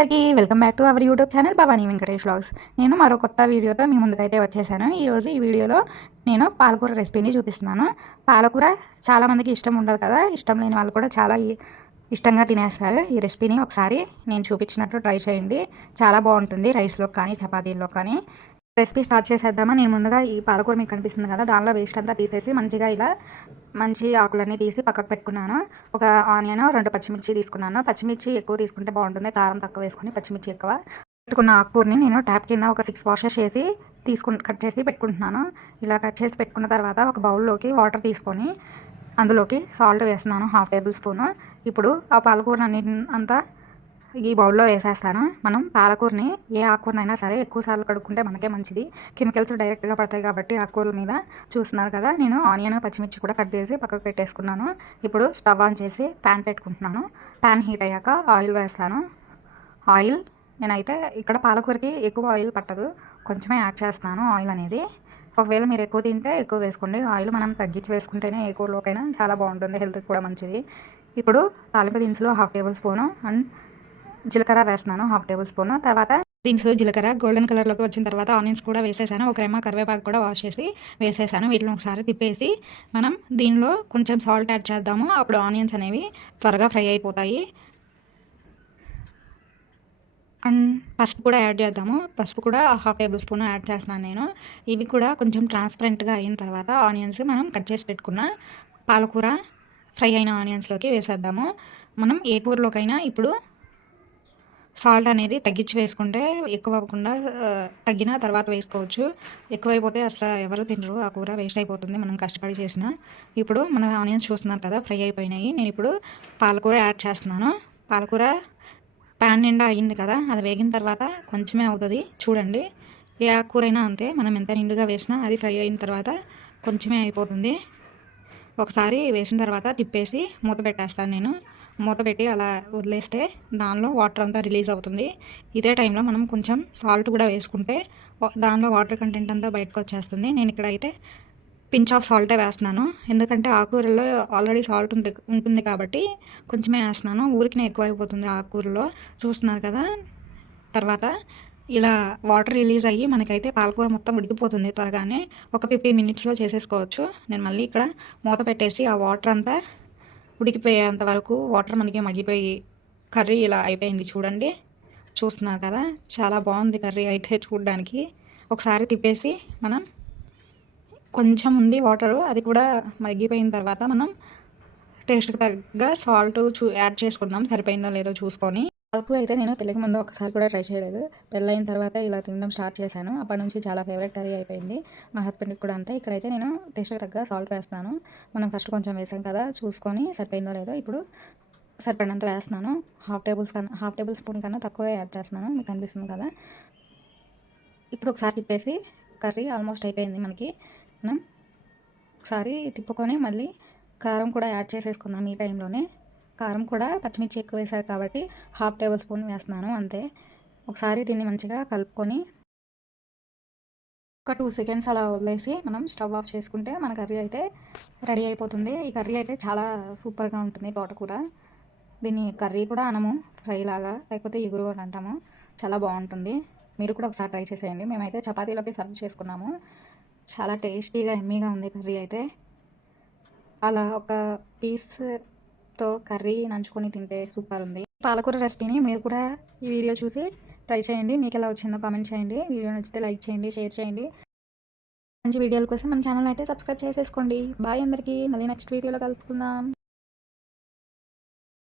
అందరికీ welcome back to our YouTube channel Bhavani Venkatesh vlogs. నేను మరో కొత్త వీడియోతో మీ ముందుకైతే వచ్చేసాను. ఈరోజు ఈ వీడియోలో నేను పాలకూర రెసిపీని చూపిస్తున్నాను. పాలకూర చాలామందికి ఇష్టం ఉండదు కదా, ఇష్టం లేని వాళ్ళు కూడా చాలా ఇష్టంగా తినేస్తారు. ఈ రెసిపీని ఒకసారి నేను చూపించినట్లు ట్రై చేయండి, చాలా బాగుంటుంది రైస్లో కానీ చపాతీల్లో కానీ. రెసిపీ స్టార్ట్ చేసేద్దామా. నేను ముందుగా ఈ పాలకూర మీకు కనిపిస్తుంది కదా, దానిలో వేస్ట్ అంతా తీసేసి మంచిగా ఇలా మంచి ఆకులన్నీ తీసి పక్కకు పెట్టుకున్నాను. ఒక ఆనియన్, 2 పచ్చిమిర్చి తీసుకున్నాను. పచ్చిమిర్చి ఎక్కువ తీసుకుంటే బాగుంటుంది, కారం తక్కువ వేసుకుని పచ్చిమిర్చి ఎక్కువ పెట్టుకున్న ఆకుకూరని నేను ట్యాప్ కింద ఒక 6 వాషెస్ చేసి కట్ చేసి పెట్టుకుంటున్నాను. ఇలా కట్ చేసి పెట్టుకున్న తర్వాత ఒక బౌల్లోకి వాటర్ తీసుకొని అందులోకి సాల్ట్ వేస్తున్నాను, 1/2 టేబుల్ స్పూన్. ఇప్పుడు ఆ పాలకూర అంతా ఈ బౌల్లో వేసేస్తాను. మనం పాలకూరని ఏ ఆకుకూరనైనా సరే ఎక్కువసార్లు కడుక్కుంటే మనకే మంచిది. కెమికల్స్ డైరెక్ట్గా పడతాయి కాబట్టి ఆకుకూరల మీద. చూస్తున్నారు కదా, నేను ఆనియన్, పచ్చిమిర్చి కూడా కట్ చేసి పక్కకు పెట్టేసుకున్నాను. ఇప్పుడు స్టవ్ ఆన్ చేసి ప్యాన్ పెట్టుకుంటున్నాను. ప్యాన్ హీట్ అయ్యాక ఆయిల్ వేస్తాను. ఆయిల్ నేనైతే ఇక్కడ పాలకూరకి ఎక్కువ ఆయిల్ పట్టదు, కొంచెమే యాడ్ చేస్తాను ఆయిల్ అనేది. ఒకవేళ మీరు ఎక్కువ తింటే ఎక్కువ వేసుకోండి. ఆయిల్ మనం తగ్గించి వేసుకుంటేనే ఏ కూరలోకైనా చాలా బాగుంటుంది, హెల్త్కి కూడా మంచిది. ఇప్పుడు తాలింపు దినుసులు 1/2 టేబుల్ స్పూను అండ్ జీలకర్ర వేస్తున్నాను, 1/2 టేబుల్ స్పూన్. తర్వాత దినుసులు జీలకర్ర గోల్డెన్ కలర్లోకి వచ్చిన తర్వాత ఆనియన్స్ కూడా వేసేసాను. ఒక రెమ్మ కరివేపాకు కూడా వాష్ చేసి వేసేసాను. వీటిని ఒకసారి తిప్పేసి మనం దీనిలో కొంచెం సాల్ట్ యాడ్ చేద్దాము. అప్పుడు ఆనియన్స్ అనేవి త్వరగా ఫ్రై అయిపోతాయి. అండ్ పసుపు కూడా యాడ్ చేద్దాము. పసుపు కూడా 1/2 టేబుల్ స్పూన్ యాడ్ చేస్తున్నాను నేను. ఇవి కూడా కొంచెం ట్రాన్స్పరెంట్గా అయిన తర్వాత ఆనియన్స్ మనం కట్ చేసి పెట్టుకున్న పాలకూర ఫ్రై అయిన ఆనియన్స్లోకి వేసేద్దాము. మనం ఏ కూరలోకైనా ఇప్పుడు సాల్ట్ అనేది తగ్గించి వేసుకుంటే ఎక్కువ అవ్వకుండా తగ్గిన తర్వాత వేసుకోవచ్చు. ఎక్కువైపోతే అసలు ఎవరు తినరు, ఆ కూర వేస్ట్ అయిపోతుంది మనం కష్టపడి చేసిన. ఇప్పుడు మన ఆనియన్స్ చూస్తున్నారు కదా, ఫ్రై అయిపోయినాయి. నేను ఇప్పుడు పాలకూర యాడ్ చేస్తున్నాను. పాలకూర ప్యాన్ నిండా అయ్యింది కదా, అది వేగిన తర్వాత కొంచెమే అవుతుంది చూడండి. ఏ ఆకుకూరైనా అంతే, మనం ఎంత నిండుగా వేసినా అది ఫ్రై అయిన తర్వాత కొంచెమే అయిపోతుంది. ఒకసారి వేసిన తర్వాత తిప్పేసి మూత పెట్టేస్తాను నేను. మూత పెట్టి అలా వదిలేస్తే దానిలో వాటర్ అంతా రిలీజ్ అవుతుంది. ఇదే టైంలో మనం కొంచెం సాల్ట్ కూడా వేసుకుంటే దానిలో వాటర్ కంటెంట్ అంతా బయటకు వచ్చేస్తుంది. నేను ఇక్కడ అయితే పించ్ ఆఫ్ సాల్టే వేస్తున్నాను, ఎందుకంటే ఆకుకూరలో ఆల్రెడీ సాల్ట్ ఉంటుంది కాబట్టి కొంచెమే వేస్తున్నాను. ఊరికినే ఎక్కువ అయిపోతుంది ఆకుకూరలో. చూస్తున్నారు కదా, తర్వాత ఇలా వాటర్ రిలీజ్ అయ్యి మనకైతే పాలకూర మొత్తం ఉడికిపోతుంది త్వరగానే. ఒక 15 మినిట్స్లో చేసేసుకోవచ్చు. నేను మళ్ళీ ఇక్కడ మూత పెట్టేసి ఆ వాటర్ అంతా ఉడికిపోయేంత వరకు వాటర్ మనకి మగ్గిపోయి కర్రీ ఇలా అయిపోయింది చూడండి. చూస్తున్నారు కదా, చాలా బాగుంది కర్రీ అయితే చూడడానికి. ఒకసారి తిప్పేసి మనం కొంచెం ఉంది వాటరు, అది కూడా మగ్గిపోయిన తర్వాత మనం టేస్ట్కి తగ్గ సాల్ట్ యాడ్ చేసుకుందాం, సరిపోయిందో లేదో చూసుకొని. పాలకూర అయితే నేను పెళ్ళికి ముందు ఒకసారి కూడా ట్రై చేయలేదు. పెళ్ళైన తర్వాత ఇలా తినడం స్టార్ట్ చేశాను. అప్పటి నుంచి చాలా ఫేవరెట్ కర్రీ అయిపోయింది. మా హస్బెండ్కి కూడా అంతే. ఇక్కడైతే నేను టేస్ట్కి తగ్గ సాల్ట్ వేస్తున్నాను. మనం ఫస్ట్ కొంచెం వేసాం కదా, చూసుకొని సరిపోయిందో లేదో ఇప్పుడు సరిపడినంత వేస్తున్నాను. 1/2 టేబుల్ స్పూన్ కన్నా తక్కువే యాడ్ చేస్తున్నాను, మీకు అనిపిస్తుంది కదా. ఇప్పుడు ఒకసారి తిప్పేసి కర్రీ ఆల్మోస్ట్ అయిపోయింది మనకి. మనం ఒకసారి తిప్పుకొని మళ్ళీ కారం కూడా యాడ్ చేసేసుకుందాం ఈ టైంలోనే. కారం కూడా పచ్చిమిర్చి ఎక్కువ వేసారు కాబట్టి 1/2 టేబుల్ స్పూన్ వేస్తున్నాను అంతే. ఒకసారి దీన్ని మంచిగా కలుపుకొని ఒక 2 సెకండ్స్ అలా వదిలేసి మనం స్టవ్ ఆఫ్ చేసుకుంటే మన కర్రీ అయితే రెడీ అయిపోతుంది. ఈ కర్రీ అయితే చాలా సూపర్గా ఉంటుంది, తోటకూర. దీన్ని కర్రీ కూడా అనము, ఫ్రై లాగా, లేకపోతే ఇగురు అని అంటాము. చాలా బాగుంటుంది, మీరు కూడా ఒకసారి ట్రై చేసేయండి. మేమైతే చపాతీలోకి సర్వ్ చేసుకున్నాము. చాలా టేస్టీగా ఎమ్మీగా ఉంది కర్రీ అయితే. అలా ఒక పీస్తో కర్రీ నంచుకొని తింటే సూపర్ ఉంది. పాలకూర రెసిపీని మీరు కూడా ఈ వీడియో చూసి ట్రై చేయండి. మీకు ఎలా వచ్చిందో కామెంట్ చేయండి. వీడియో నచ్చితే లైక్ చేయండి, షేర్ చేయండి. మంచి వీడియోల కోసం మన ఛానల్ అయితే సబ్స్క్రైబ్ చేసేసుకోండి. బాయ్ అందరికీ, మళ్ళీ నెక్స్ట్ వీడియోలో కలుసుకుందాం.